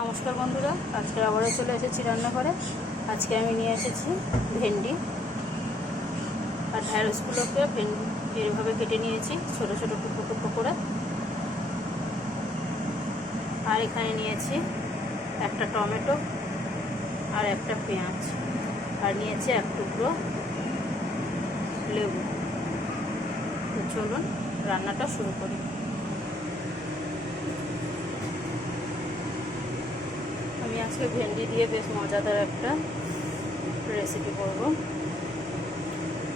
নমস্কার বন্ধুরা, আজকে আবারও চলে এসেছি রান্নাঘরে। আজকে আমি নিয়ে এসেছি ভেন্ডি আর ঢ্যাঁড়সগুলোকে এভাবে কেটে নিয়েছি ছোটো ছোটো টুকরো টুকরো করে। আর এখানে নিয়েছি একটা টমেটো আর একটা পেঁয়াজ, আর নিয়েছি এক টুকরো লেবু। তো চলুন রান্নাটা শুরু করি। আমি আজকে ভেন্ডি দিয়ে বেশ মজাদার একটা রেসিপি করব।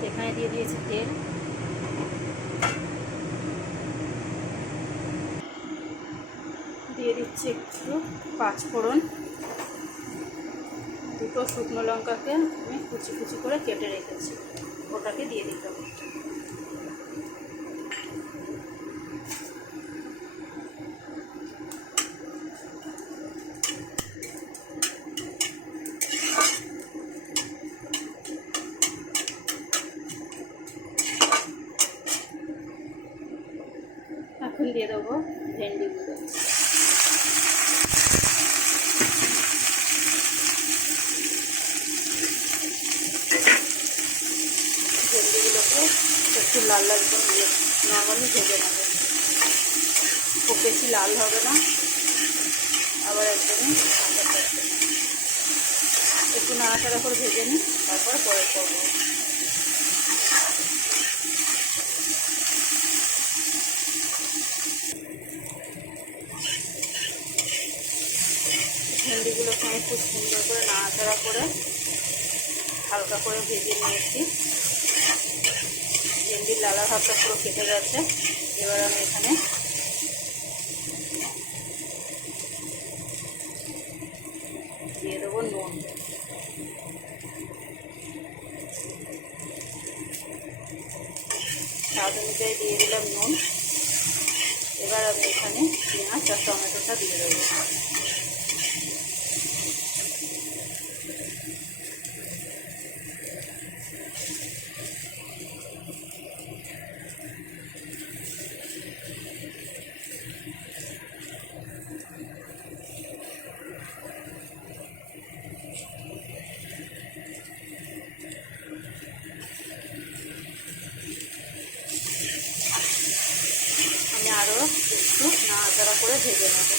এখানে দিয়ে দিয়েছি তেল, দিয়ে দিচ্ছি একটু পাঁচফোড়ন, দুটো শুকনো লঙ্কাকে আমি কুচি কুচি করে কেটে রেখেছি, ওটাকে দিয়ে দিতে হবে। এখন দিয়ে দেবো ভেন্ডিগুলো। ভেন্ডিগুলোকে একটু লাল লাল করে নর্মালি ভেজে নেব, খুব বেশি লাল হবে না, আবার একদমই একটু নাড়াচাড়া করে ভেজে নিই, তারপর পরে করবো। ভেন্ডিগুলোকে আমি খুব সুন্দর করে নাড়াচাড়া করে হালকা করে ভেজে নিয়েছি। ভেন্ডির লালা ভাবটা পুরো কেটে গেছে। এবার আমি এখানে দিয়ে দেবো নুন। স্বাদ অনুযায়ী দিয়ে দিলাম নুন। এবার আমি এখানে পেঁয়াজ আর টমেটোটা দিয়ে দেবো। আমি আরও একটু নাড়াচাড়া করে ভেজে নেব।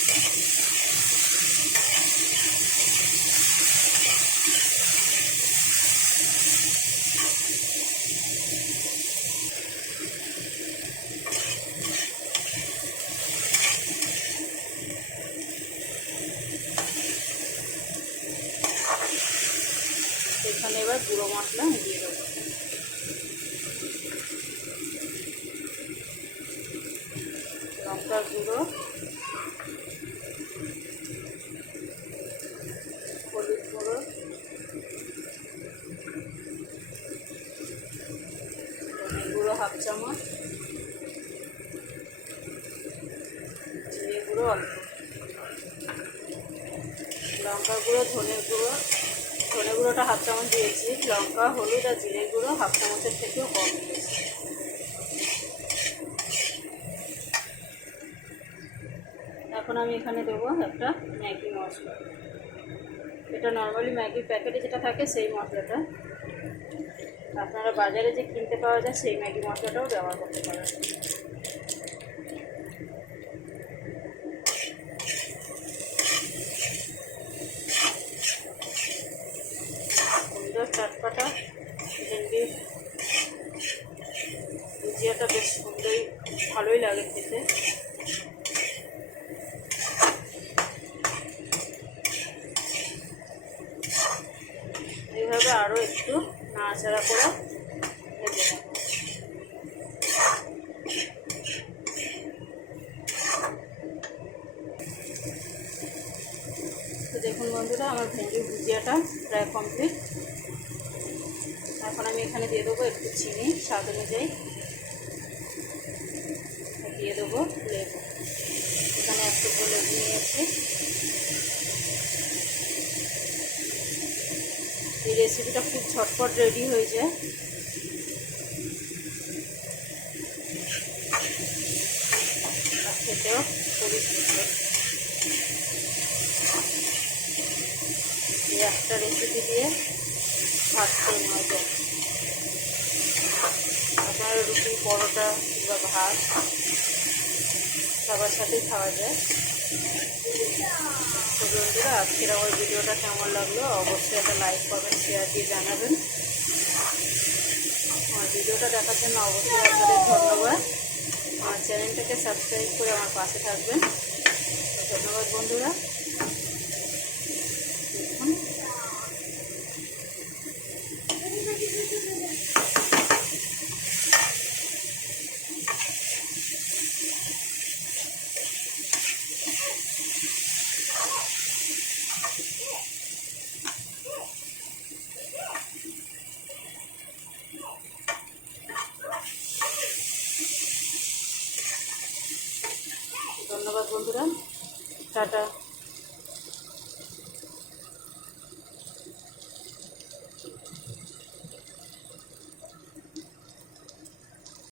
এখানে এবার গুঁড়ো মশলা দিয়ে দেবো। লঙ্কার গুঁড়ো, হলুদ গুঁড়ো, ধনে গুঁড়ো হাফ চামচ, জিরে গুঁড়ো অল্প, লঙ্কার গুঁড়ো, ধনে গুঁড়োটা হাফ চামচ দিয়েছি, লঙ্কা, হলুদ আর জিরে গুঁড়ো হাফ চামচের থেকেও কম দিয়েছি। এখন আমি এখানে দেবো একটা ম্যাগি মশলা। এটা নর্মালি ম্যাগির প্যাকেটে যেটা থাকে সেই মশলাটা, আপনারা বাজারে যে কিনতে পাওয়া যায় সেই ম্যাগি মশলাটাও ব্যবহার করতে পারেন। সুন্দর চটপাটা ভেন্ডির ভুজিয়াটা বেশ সুন্দরই ভালোই লাগে খেতে। এইভাবে আরও একটু নাড়াচাড়া করে ভেজে নেব। তো দেখুন বন্ধুরা, আমার ভেন্ডির ভুজিয়াটা প্রায় কমপ্লিট। এখন আমি এখানে দিয়ে দেবো একটু চিনি স্বাদ অনুযায়ী, দিয়ে দেবো লেবু। এখানে একটু লেবু নিয়েছি। এই রেসিপিটা খুব ঝটপট রেডি হয়ে যায়। খেতেও খুবই সুন্দর। একটা রেসিপি দিয়ে ভাত খেয়ে নেওয়া যায়। আপনারা রুটি, পরোটা কিংবা ভাত সবার সাথেই খাওয়া যায়। তো বন্ধুরা, আজকের আমার ভিডিওটা কেমন লাগলো অবশ্যই একটা লাইক করবেন, শেয়ার দিয়ে জানাবেন। আমার ভিডিওটা দেখার জন্য অবশ্যই আপনাদের ধন্যবাদ। আমার চ্যানেলটাকে সাবস্ক্রাইব করে আমার পাশে থাকবেন। ধন্যবাদ বন্ধুরা। ধন্যবাদ বন্ধুরা, টাটা।